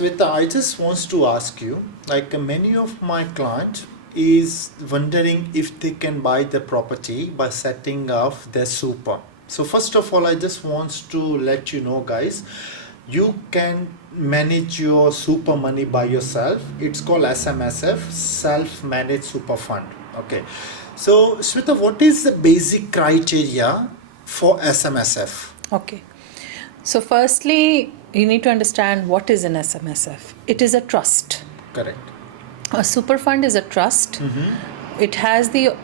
Sweta, I just want to ask you, like many of my clients is wondering if they can buy the property by setting up their super. So first of all, I just want to let you know, guys, you can manage your super money by yourself. It's called SMSF, self-managed super fund. Okay. So Sweta, what is the basic criteria for SMSF? Okay. So firstly, you need to understand what is an SMSF. It is a trust. Correct. A super fund is a trust. It has the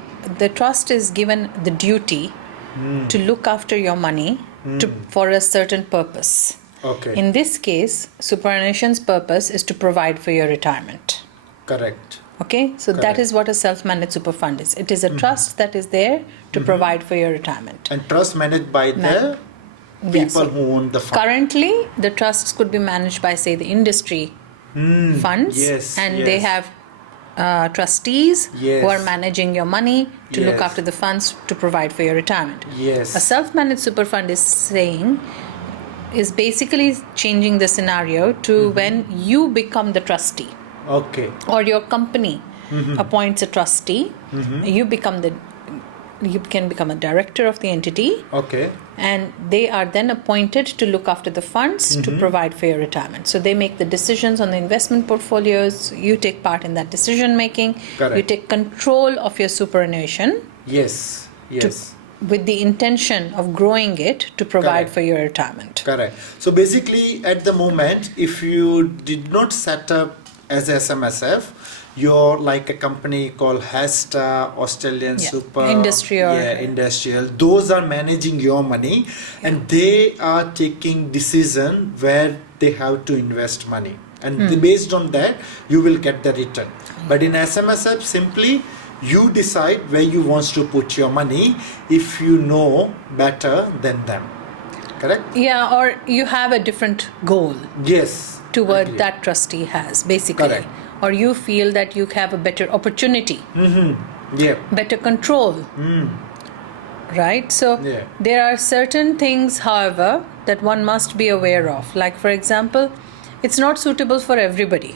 trust is given the duty to look after your money for a certain purpose. Okay. In this case, superannuation's purpose is to provide for your retirement. Correct. Okay, so that Correct. is what a self-managed super fund is. It is a trust that is there to provide for your retirement. And trust managed by the people Yes. who own the fund. Currently, the trusts could be managed by, say, the industry funds, Yes, and yes. they have trustees Yes. who are managing your money to look Yes. after the funds to provide for your retirement. Yes. A self-managed super fund is basically changing the scenario to when you become the trustee Okay. or your company appoints a trustee. You can become a director of the entity, Okay. and they are then appointed to look after the funds to provide for your retirement. So they make the decisions on the investment portfolios. You take part in that decision making. Correct. You take control of your superannuation Yes. Yes. with the intention of growing it to provide Correct. for your retirement. Correct. So basically, at the moment, if you did not set up as SMSF, you're like a company called Hesta, Australian Yeah. Super, Industrial. Those are managing your money, and they are taking decision where they have to invest money, and based on that, you will get the return. But in SMSF, simply you decide where you want to put your money if you know better than them. Correct? Yeah, or you have a different goal Yes. to what Agree. that trustee has, basically. Correct. Or you feel that you have a better opportunity, Yeah. better control. Right? So Yeah. there are certain things, however, that one must be aware of. Like, for example, it's not suitable for everybody.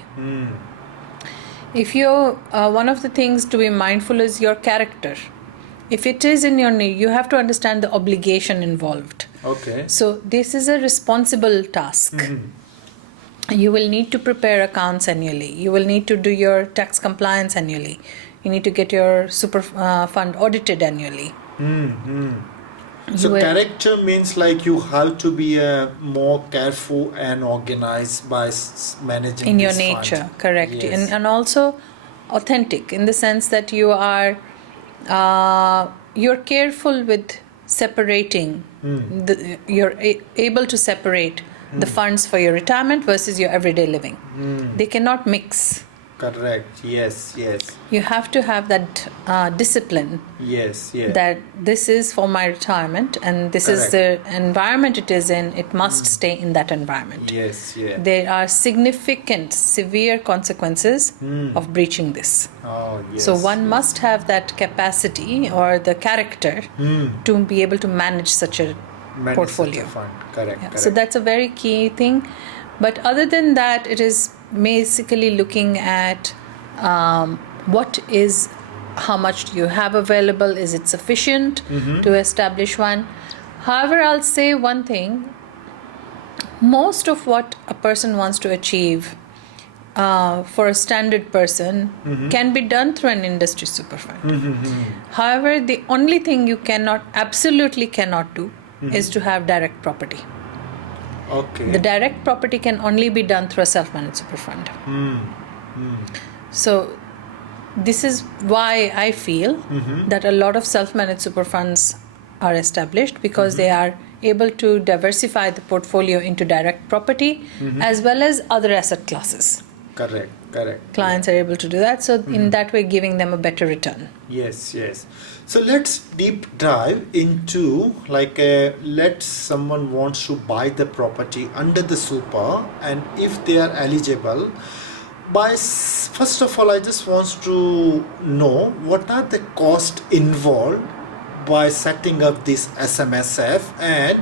If you one of the things to be mindful is your character. If it is in your need, you have to understand the obligation involved. Okay. So this is a responsible task. You will need to prepare accounts annually. You will need to do your tax compliance annually. You need to get your super fund audited annually. So You will- character means like you have to be more careful and organized by managing in your this fund. nature, correct. Yes. And also authentic in the sense that you are you're careful with separating you're able to separate the funds for your retirement versus your everyday living. They cannot mix. Correct. Yes. Yes. You have to have that discipline Yes. Yes. that this is for my retirement and this is the environment it is in. It must stay in that environment. Yes. Yeah. There are significant, severe consequences of breaching this. Oh yes. So one must have that capacity or the character to be able to manage such a Manage portfolio. such a fund. Correct. Yeah. Correct. So that's a very key thing. But other than that, it is basically looking at how much do you have available? Is it sufficient to establish one? However, I'll say one thing. Most of what a person wants to achieve for a standard person can be done through an industry super fund. However, the only thing you absolutely cannot do is to have direct property. Okay. The direct property can only be done through a self-managed super fund. So this is why I feel that a lot of self-managed super funds are established because they are able to diversify the portfolio into direct property as well as other asset classes. Correct. Correct. Clients are able to do that. So in that way, giving them a better return. Yes, yes. So let's deep dive into let's someone wants to buy the property under the super, and if they are eligible, first of all, I just want to know what are the costs involved by setting up this SMSF and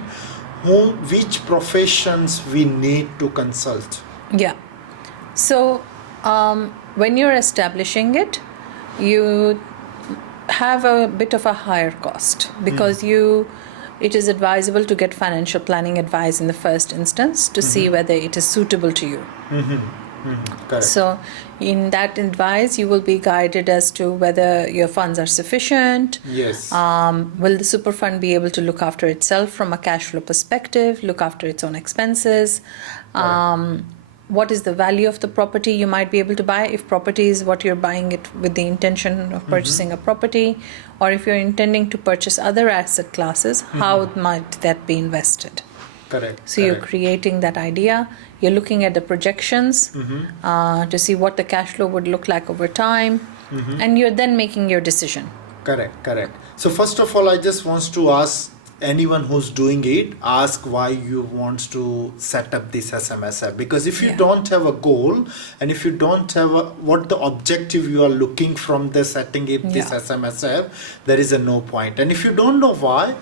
which professions we need to consult. Yeah. So, when you're establishing it, you have a bit of a higher cost because it is advisable to get financial planning advice in the first instance to see whether it is suitable to you. Correct. So, in that advice, you will be guided as to whether your funds are sufficient. Yes. Will the super fund be able to look after itself from a cash flow perspective, look after its own expenses? What is the value of the property you might be able to buy? If property is what you're buying it with the intention of purchasing a property, or if you're intending to purchase other asset classes, how might that be invested? Correct. So you're creating that idea. You're looking at the projections to see what the cash flow would look like over time, and you're then making your decision. Correct. So first of all, I just want to ask anyone who's doing it, ask why you want to set up this SMSF. Because if you don't have a goal, and if you don't have what the objective you are looking from the setting up this SMSF, there is a no point. And if you don't know why,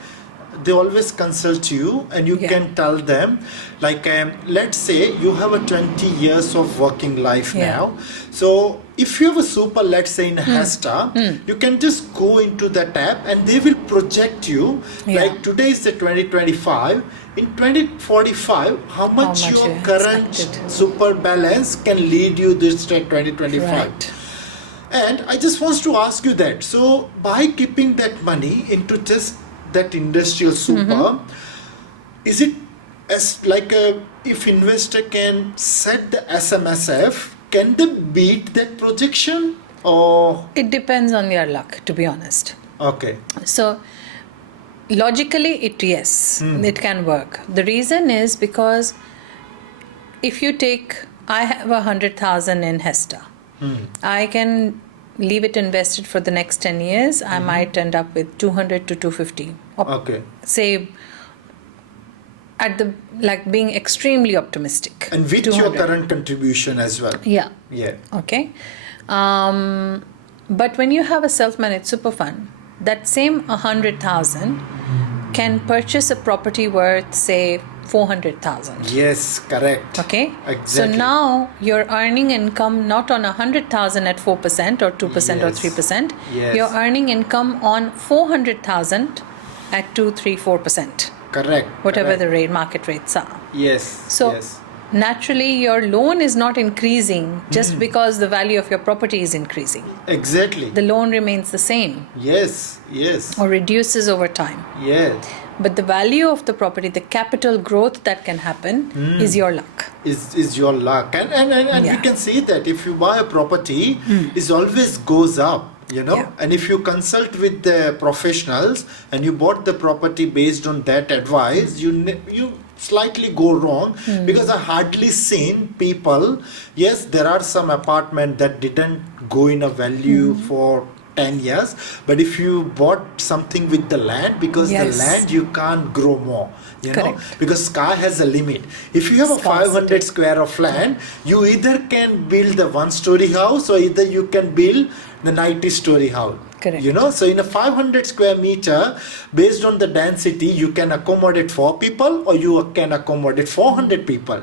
they always consult you, and you can tell them, like, let's say you have a 20 years of working life now. So if you have a super, let's say in HESTA, you can just go into that app and they will project you, like today is the 2025, in 2045, how much your current super balance can lead you this 2025. Right. And I just want to ask you that. So by keeping that money into just that industrial super, is it as like if investor can set the SMSF, can they beat that projection, or It depends on your luck, to be honest. okay? So logically, it can work. The reason is because if you I have 100,000 in HESTA, I can leave it invested for the next 10 years. I might end up with 200 to 250. Okay. Say at the being extremely optimistic. And with 200. your current contribution as well. Yeah. Okay. But when you have a self-managed super fund, that same 100,000 can purchase a property worth, say, 400,000. Yes, correct. Okay. Exactly. So now you're earning income not on 100,000 at 4% or 2% or 3%. Yes. You're earning income on 400,000 at 2, 3, 4%. Correct. Whatever the market rates are. Yes. So naturally, your loan is not increasing just because the value of your property is increasing. Exactly. The loan remains the same. Yes. Or reduces over time. Yes. But the value of the property, the capital growth that can happen is your luck. Is your luck. And you can see that if you buy a property, it always goes up. And if you consult with the professionals and you bought the property based on that advice, you slightly go wrong, because I hardly seen people. Yes, there are some apartment that didn't go in a value for 10 years, but if you bought something with the land, because the land you can't grow more, because sky has a limit. If you have a 500 square of land, you either can build a 1-story house, or either you can build the 90-story house. Correct. So in a 500 square meter, based on the density, you can accommodate 4 people, or you can accommodate 400 people,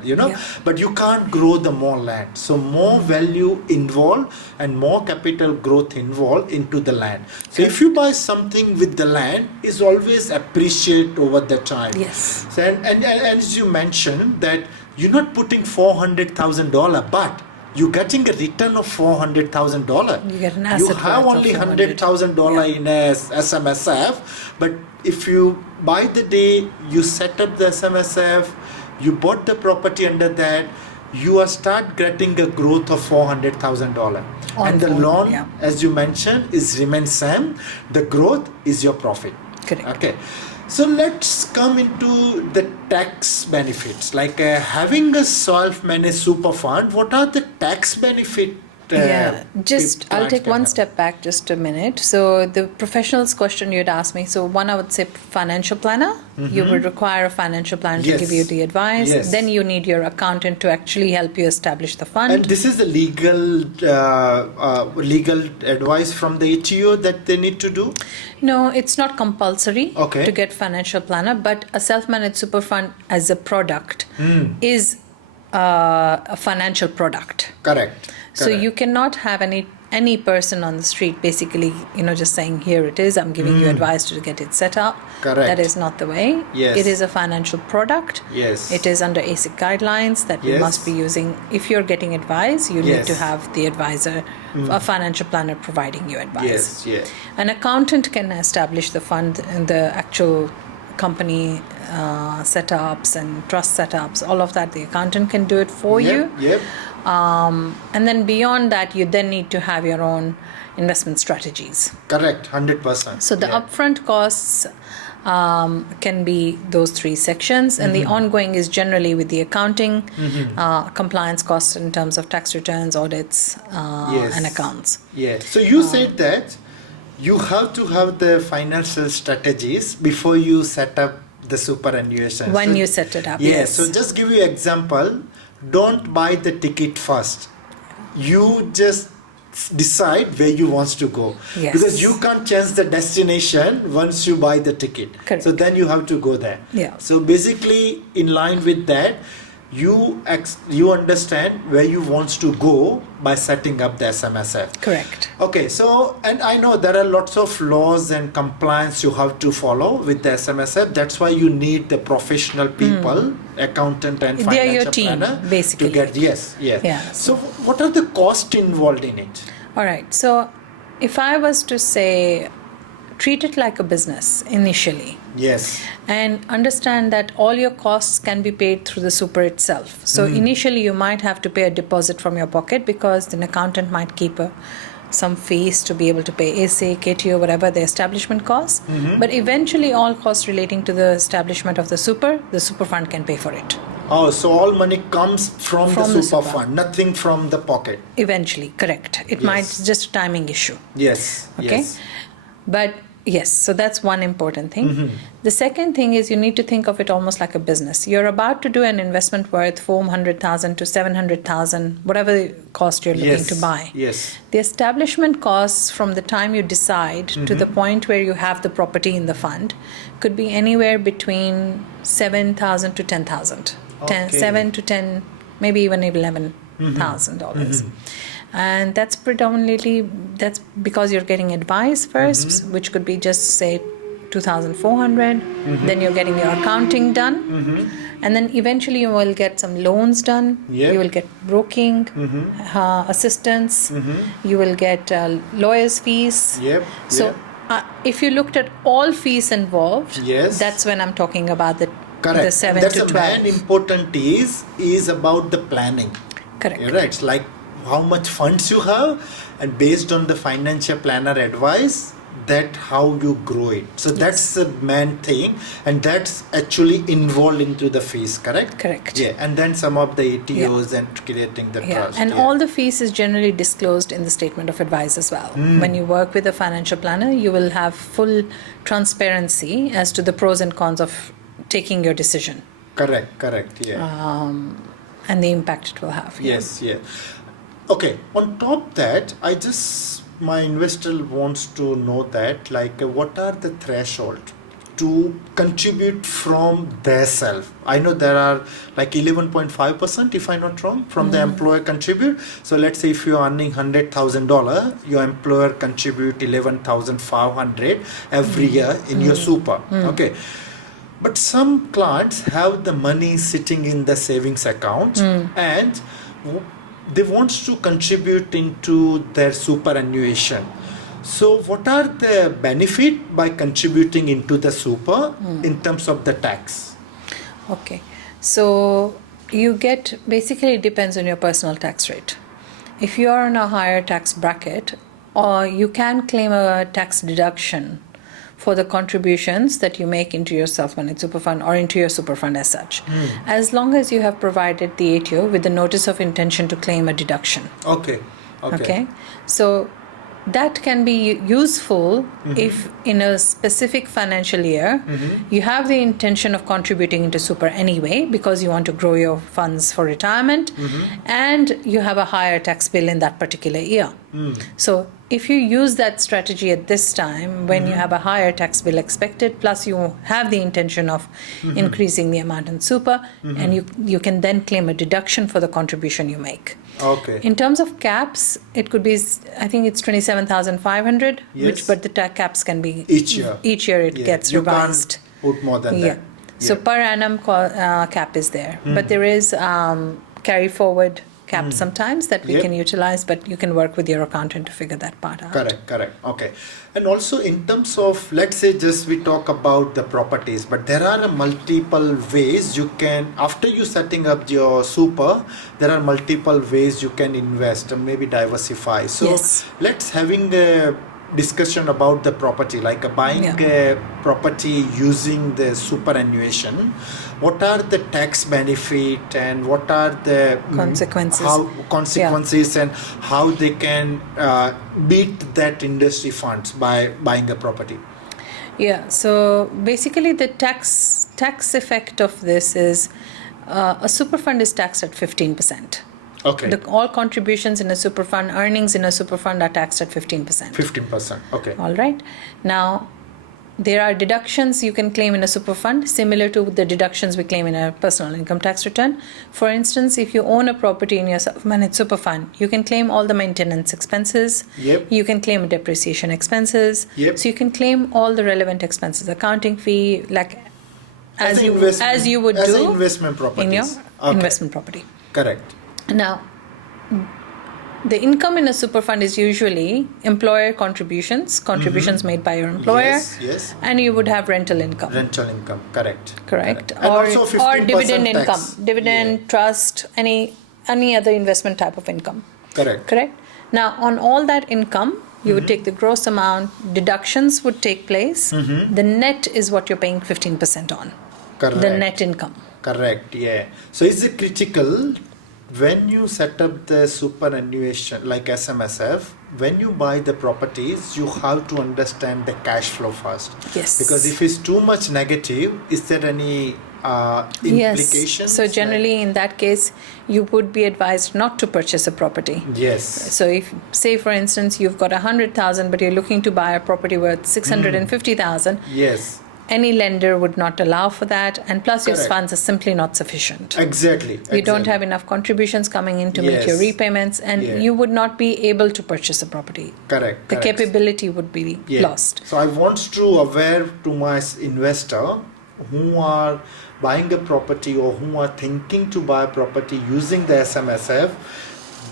but you can't grow the more land. So more value involved and more capital growth involved into the land. So if you buy something with the land, is always appreciate over the time. Yes. So, and as you mentioned that you're not putting $400,000, but you're getting a return of $400,000. You get an asset. You have only $100,000 in a SMSF, but if you by the day you set up the SMSF, you bought the property under that, you are start getting a growth of $400,000, and the loan, as you mentioned, is remain same. The growth is your profit. Correct. Okay. So let's come into the tax benefits. Like having a self-managed super fund, what are the tax benefits? I'll take one step back just a minute. So the professionals question you'd asked me. So one, I would say financial planner. You would require a financial planner to give you the advice. Yes. Then you need your accountant to actually help you establish the fund. And this is the legal advice from the ATO that they need to do? No, it's not compulsory to get financial planner, but a self-managed super fund as a product is a financial product. Correct. So you cannot have any person on the street basically, just saying, here it is, I'm giving you advice to get it set up. Correct. That is not the way. Yes. It is a financial product. Yes. It is under ASIC guidelines that you must be using. If you're getting advice, you need to have the advisor, a financial planner providing you advice. Yes, yes. An accountant can establish the fund and the actual company setups and trust setups, all of that. The accountant can do it for you. Yep. And then beyond that, you then need to have your own investment strategies. Correct, 100%. So the upfront costs can be those three sections, and the ongoing is generally with the accounting, compliance costs in terms of tax returns, audits, and accounts. Yeah. So you said that you have to have the financial strategies before you set up the superannuation. When you set it up, yes. So just give you example. Don't buy the ticket first. You just decide where you want to go. Yes. Because you can't change the destination once you buy the ticket. Correct. So then you have to go there. Yeah. So basically, in line with that, you understand where you want to go by setting up the SMSF. Correct. Okay, so, and I know there are lots of laws and compliance you have to follow with the SMSF. That's why you need the professional people, accountant and financial They're your team, planner basically. to get, yes. Yeah. So what are the costs involved in it? All right. So if I was to say, treat it like a business initially. Yes. And understand that all your costs can be paid through the super itself. So initially you might have to pay a deposit from your pocket because an accountant might keep some fees to be able to pay ASIC, KTO, whatever the establishment costs. But eventually all costs relating to the establishment of the super fund can pay for it. Oh, so all money comes from the the super super. fund, nothing from the pocket. Eventually, correct. It might just a timing issue. Yes. Okay. Yes. But yes, so that's one important thing. The second thing is you need to think of it almost like a business. You're about to do an investment worth 400,000 to 700,000, whatever cost you're looking to buy. Yes. The establishment costs from the time you decide to the point where you have the property in the fund could be anywhere between 7,000 to 10,000. Okay. 7 to 10, maybe even $11,000. And that's that's because you're getting advice first, which could be just say 2,400. Then you're getting your accounting done, and then eventually you will get some loans done. Yep. You will get broking assistance. You will get lawyers' fees. Yep. So if you looked at all fees involved, Yes. that's when I'm talking about the Correct. 7 That's to the 12. main important is about the planning. Correct. You're right. It's like how much funds you have, and based on the financial planner advice, that how you grow it. So that's the main thing, and that's actually involved into the fees. Correct. Correct. Yeah, and then some of the ATOs and creating the trust. And all the fees is generally disclosed in the statement of advice as well. When you work with a financial planner, you will have full transparency as to the pros and cons of taking your decision. Correct. Yeah. And the impact it will have. Yes. Yeah. Okay. On top that, my investor wants to know that, like, what are the threshold to contribute from their self? I know there are like 11.5%, if I'm not wrong, from the employer contribute. So let's say if you're earning $100,000, your employer contribute 11,500 every year in your super. Okay. But some clients have the money sitting in the savings account and they want to contribute into their superannuation. So what are the benefit by contributing into the super in terms of the tax? Okay. So you get, basically it depends on your personal tax rate. If you are in a higher tax bracket, or you can claim a tax deduction for the contributions that you make into your self-managed super fund or into your super fund as such, as long as you have provided the ATO with the notice of intention to claim a deduction. Okay. So that can be useful if in a specific financial year you have the intention of contributing into super anyway because you want to grow your funds for retirement and you have a higher tax bill in that particular year. So if you use that strategy at this time, when you have a higher tax bill expected, plus you have the intention of increasing the amount in super, and you can then claim a deduction for the contribution you make. Okay. In terms of caps, it could be, I think it's 27,500, Yes. but the caps can be Each year. Each year it Yeah. gets You revised. can't put more than Yeah. that. So per annum cap is there, but there is carry forward cap sometimes that we Yep. can utilize, but you can work with your accountant to figure that part out. Correct. Okay. And also in terms of, let's say just we talk about the properties, but there are multiple ways you can, after you setting up your super, there are multiple ways you can invest and maybe diversify. So Yes. let's having a discussion about the property, like buying a property using the superannuation. What are the tax benefit and what are the consequences and how they can beat that industry funds by buying a property? Yeah, so basically the tax effect of this is a super fund is taxed at 15%. Okay. All contributions in a super fund, earnings in a super fund are taxed at 15%. 15%. Okay. All right. Now, there are deductions you can claim in a super fund, similar to the deductions we claim in a personal income tax return. For instance, if you own a property in your self-managed super fund, you can claim all the maintenance expenses. Yep. You can claim depreciation expenses. Yep. So you can claim all the relevant expenses, accounting fee, like as you would as do investment properties. in your investment property. Correct. Now, the income in a super fund is usually employer contributions made by your employer. Yes. And you would have rental income. Rental income, correct. Correct. And also 15% Or dividend tax. income, dividend, trust, any other investment type of income. Correct. Now, on all that income, you would take the gross amount, deductions would take place. The net is what you're paying 15% on. Correct. The net income. Correct, yeah. So is it critical when you set up the superannuation like SMSF, when you buy the properties, you have to understand the cash flow first. Yes. Because if it's too much negative, is there any implications? Yes. So generally in that case, you would be advised not to purchase a property. Yes. So if, say for instance, you've got 100,000, but you're looking to buy a property worth 650,000. Yes. Any lender would not allow for that, and plus your Correct. funds are simply not sufficient. Exactly. You don't have enough contributions coming in to make your repayments, and you would not be able to purchase a property. Correct. The capability would be lost. So I want to aware to my investor who are buying a property or who are thinking to buy a property using the SMSF,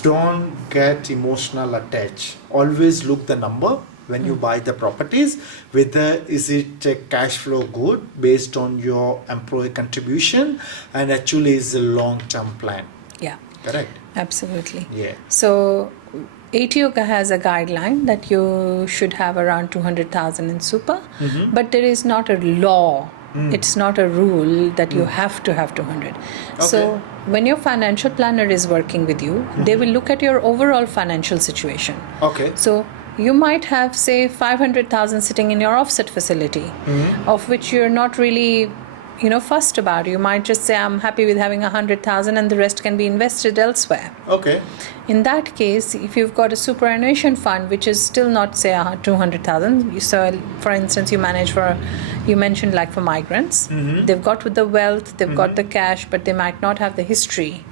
don't get emotional attached. Always look the number when you buy the properties, whether is it a cash flow good based on your employee contribution and actually is a long-term plan. Yeah. Correct. Absolutely. Yeah. So ATO has a guideline that you should have around 200,000 in super, but there is not a law. It's not a rule that you have to have 200. So when your financial planner is working with you, they will look at your overall financial situation. Okay. So you might have, say, 500,000 sitting in your offset facility, of which you're not really, fussed about. You might just say, I'm happy with having 100,000 and the rest can be invested elsewhere. Okay. In that case, if you've got a superannuation fund, which is still not, say, 200,000, so for instance, you mentioned like for migrants, they've got with the wealth, they've got the cash, but they might not have the history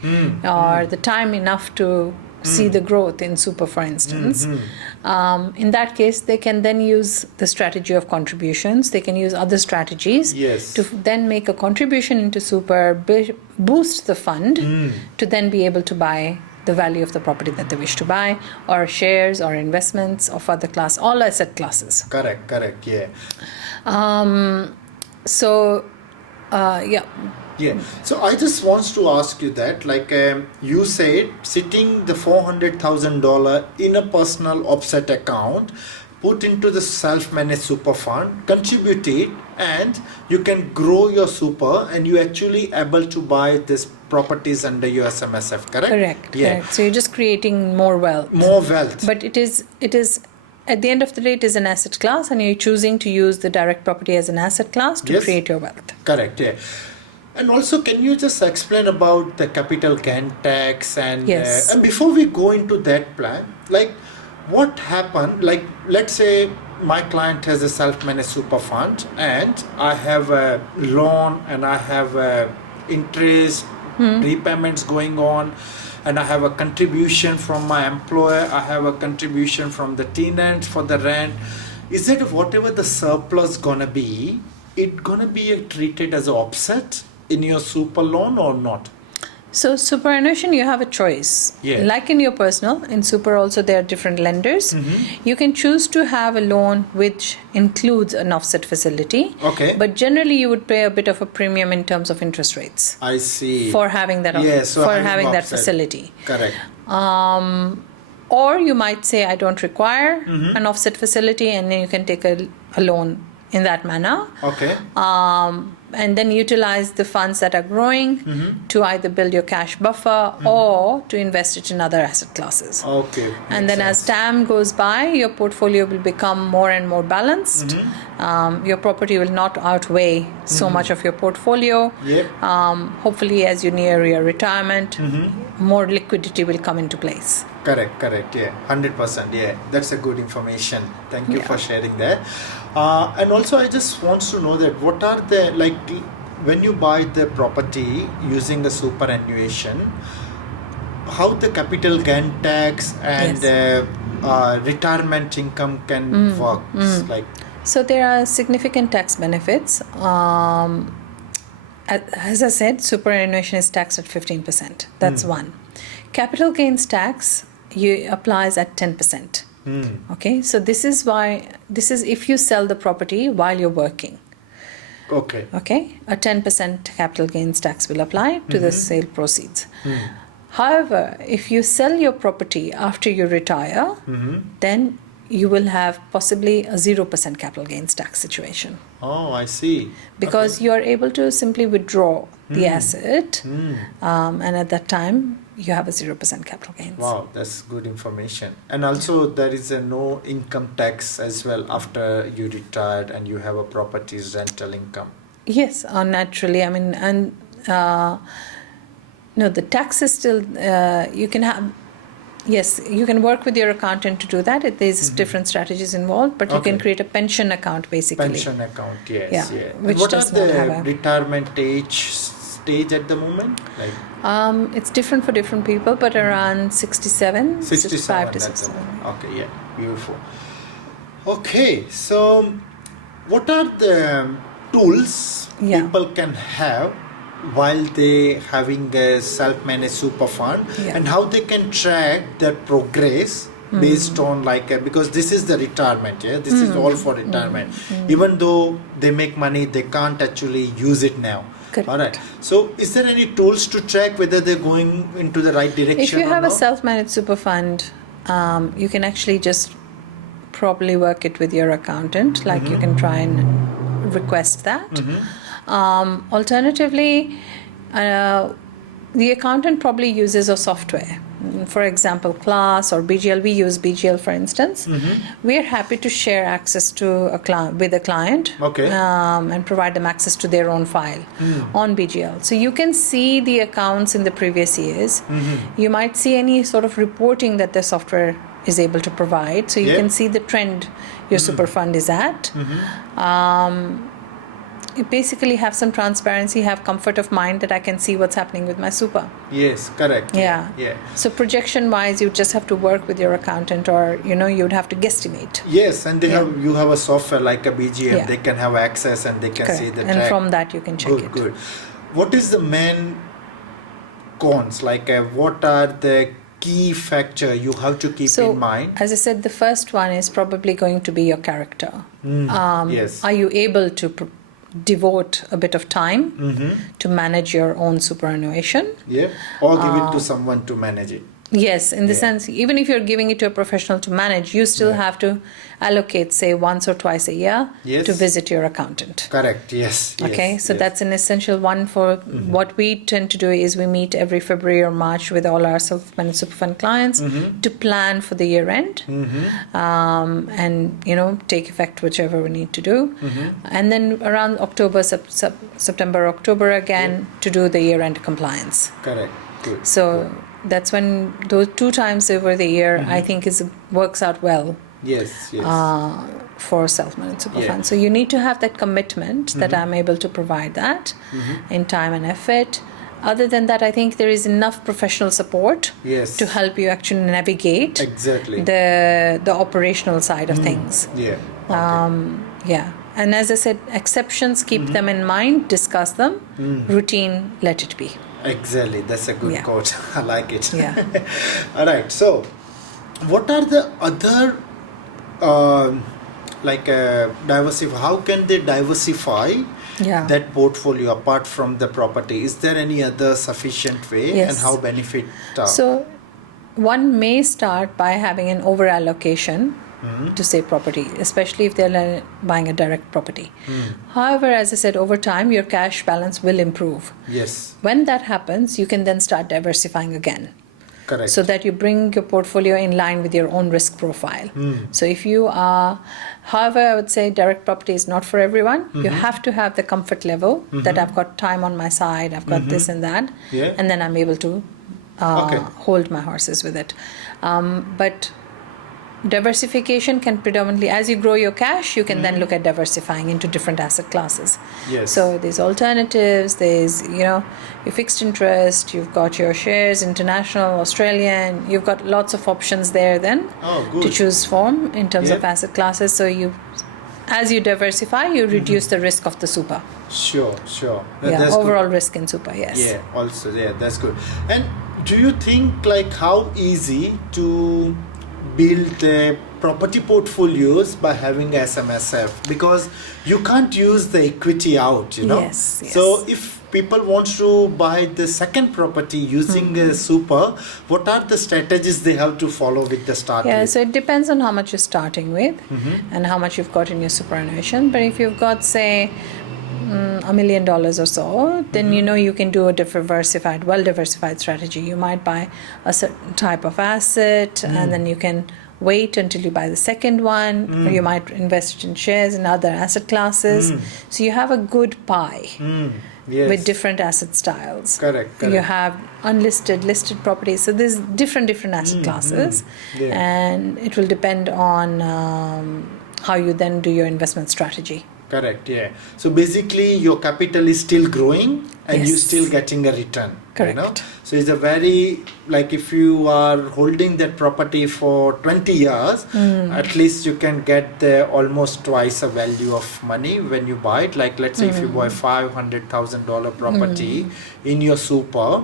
or the time enough to see the growth in super, for instance. In that case, they can then use the strategy of contributions. They can use other strategies to then make a contribution into super, boost the fund to then be able to buy the value of the property that they wish to buy, or shares or investments of other class, all asset classes. Correct, yeah. Yeah. So I just want to ask you that, like you said, sitting the $400,000 in a personal offset account, put into the self-managed super fund, contribute it, and you can grow your super, and you actually able to buy these properties under your SMSF. Correct. Correct. So you're just creating more wealth. But it is. At the end of the day, it is an asset class, and you're choosing to use the direct property as an asset class to create your wealth. Correct, yeah. And also, can you just explain about the capital gain tax and before we go into that plan, like what happened, like let's say my client has a self-managed super fund and I have a loan and I have interest repayments going on, and I have a contribution from my employer, I have a contribution from the tenant for the rent. Is it whatever the surplus gonna be, it gonna be treated as an offset in your super loan or not? So superannuation, you have a choice. Yeah. Like in your personal, in super also there are different lenders. You can choose to have a loan which includes an offset facility. Okay. But generally you would pay a bit of a premium in terms of interest rates I see. for having that So for having that offset. facility. Correct. Or you might say I don't require an offset facility, and then you can take a loan in that manner. Okay. And then utilize the funds that are growing to either build your cash buffer or to invest it in other asset classes. Okay. And then as time goes by, your portfolio will become more and more balanced. Your property will not outweigh so much of your portfolio. Yep. Hopefully, as you near your retirement, more liquidity will come into place. Correct, yeah, 100%, yeah. That's a good information. Thank you for sharing that. And also, I just want to know that what are the, like, when you buy the property using the superannuation, how the capital gain tax and retirement income can work? Like, so there are significant tax benefits. As I said, superannuation is taxed at 15%. That's one. Capital gains tax applies at 10%. Okay, so this is if you sell the property while you're working. okay. Okay, a 10% capital gains tax will apply to the sale proceeds. However, if you sell your property after you retire, then you will have possibly a 0% capital gains tax situation. Oh, I see. Because you are able to simply withdraw the asset, and at that time you have a 0% capital gains. Wow, that's good information. And also there is a no income tax as well after you retired and you have a property's rental income. Yes, naturally. I mean, and no, the tax is still, you can have, yes, you can work with your accountant to do that. There's different strategies involved, but you can create a pension account basically. Pension account, yes. Yeah, Yeah. which What does are not have the a- retirement stage at the moment? Like It's different for different people, but around 67, 65 to at the 67. moment. Okay, yeah, beautiful. Okay, so what are the tools Yeah. people can have while they having a self-managed super fund, Yeah. and how they can track their progress based on because this is the retirement, yeah, this is all for retirement. Even though they make money, they can't actually use it now. Correct. All right, so is there any tools to track whether they're going into the right direction? If you have or a not? self-managed super fund, you can actually just probably work it with your accountant. Like you can try and request that. Alternatively, the accountant probably uses a software. For example, Class or BGL. We use BGL, for instance. We are happy to share access to with a client, Okay. and provide them access to their own file on BGL. So you can see the accounts in the previous years. You might see any sort of reporting that the software is able to provide. So you can see the trend your super fund is at. You basically have some transparency, have comfort of mind that I can see what's happening with my super. Yes, correct. Yeah. Yeah. So projection wise, you just have to work with your accountant, or you'd have to guesstimate. Yes, and you have a software like a BGM. Yeah. They can have access and they can Correct. see the And track. from that you can check Good, it. good. What is the main cons? What are the key factor you have to keep in mind? As I said, the first one is probably going to be your character. Yes. Are you able to devote a bit of time to manage your own superannuation? Yeah. Or give it to someone to manage it. Yes, in the sense, even if you're giving it to a professional to manage, you still have to allocate, say, once or twice a year to visit your accountant. Correct. Yes. Okay, yes, so yes. that's an essential one for what we tend to do is we meet every February or March with all our self-managed super fund clients to plan for the year end, and take effect whichever we need to do, and then around October, September, October again to do the year end compliance. Correct. Good. So that's when those 2 times over the year, I think works out well. Yes. For self-managed super Yeah. fund. So you need to have that commitment that I'm able to provide that in time and effort. Other than that, I think there is enough professional support Yes. to help you actually navigate Exactly. the operational side of things. Yeah. Okay. Yeah. And as I said, exceptions, keep them in mind, discuss them. Routine, let it be. Exactly. That's a good Yeah. quote. I like it. Yeah. All right. So, what are the other diversify? How can they diversify Yeah. that portfolio apart from the property? Is there any other sufficient way, Yes. and how benefit? So one may start by having an over allocation to say property, especially if they're buying a direct property. However, as I said, over time your cash balance will improve. Yes. When that happens, you can then start diversifying again, Correct. so that you bring your portfolio in line with your own risk profile. So if you are, however, I would say direct property is not for everyone. You have to have the comfort level that I've got time on my side, I've got this and that, Yeah. and then I'm able to Okay. hold my horses with it. But diversification can predominantly, as you grow your cash, you can then look at diversifying into different asset classes. Yes. So there's alternatives, there's your fixed interest, you've got your shares, international, Australian, you've got lots of options there then Oh, good. to choose from in terms of Yeah. asset classes. So as you diversify, you reduce the risk of the super. Sure. Yeah, That's overall good. risk in super, yes. Yeah. Also, yeah, that's good. And do you think how easy to build property portfolios by having SMSF, because you can't use the equity out, Yes. So if people want to buy the second property using a super, what are the strategies they have to follow with the start Yeah, with? so it depends on how much you're starting with and how much you've got in your superannuation. But if you've got, say, $1 million or so, then you can do a well-diversified strategy. You might buy a certain type of asset and then you can wait until you buy the second one, or you might invest in shares in other asset classes. So you have a good pie Yes. with different asset styles. Correct. You have unlisted, listed properties. So there's different asset classes, Yeah. and it will depend on how you then do your investment strategy. Correct, yeah. So basically your capital is still growing and you're Yes. still getting a return. Correct. So it's a very, if you are holding that property for 20 years, at least you can get almost twice a value of money when you buy it. Like let's say if you buy $500,000 property in your super,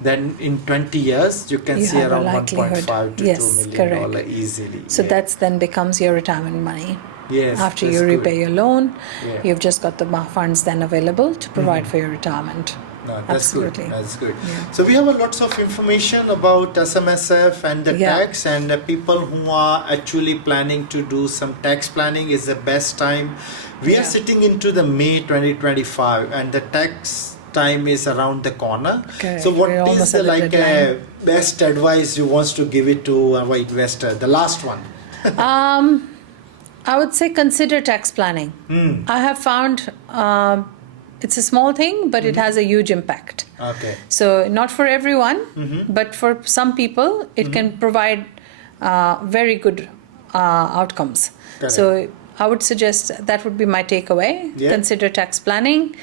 then in 20 years you can You see have a around likelihood. 1.5 to Yes, $2 million correct. easily. So yeah. that's then becomes your retirement money. Yes, After that's you good. repay your loan, Yeah. you've just got the funds then available to provide for your retirement. No, that's Absolutely. good. That's good. Yeah. So we have lots of information about SMSF and the Yeah. tax, and people who are actually planning to do some tax planning is the best time. We Yeah. are sitting into the May 2025, and the tax time is around the corner. Correct. So what We're is almost the at the deadline. best advice you want to give it to our investor? The last one. I would say consider tax planning. I have found it's a small thing, but it has a huge impact. Okay. So not for everyone, but for some people, it can provide very good outcomes. Correct. So I would suggest that would be my takeaway. Yeah. Consider tax planning.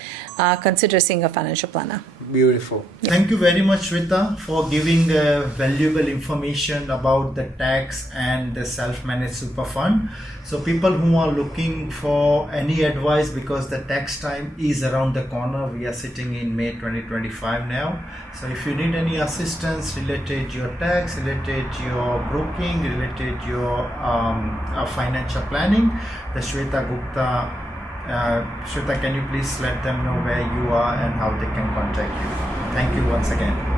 Consider seeing a financial planner. Beautiful. Thank you very much, Shweta, for giving valuable information about the tax and the self-managed super fund. So people who are looking for any advice, because the tax time is around the corner, we are sitting in May 2025 now. So if you need any assistance related your tax, related your broking, related your financial planning, the Shweta Gupta. Shweta, can you please let them know where you are and how they can contact you? Thank you once again.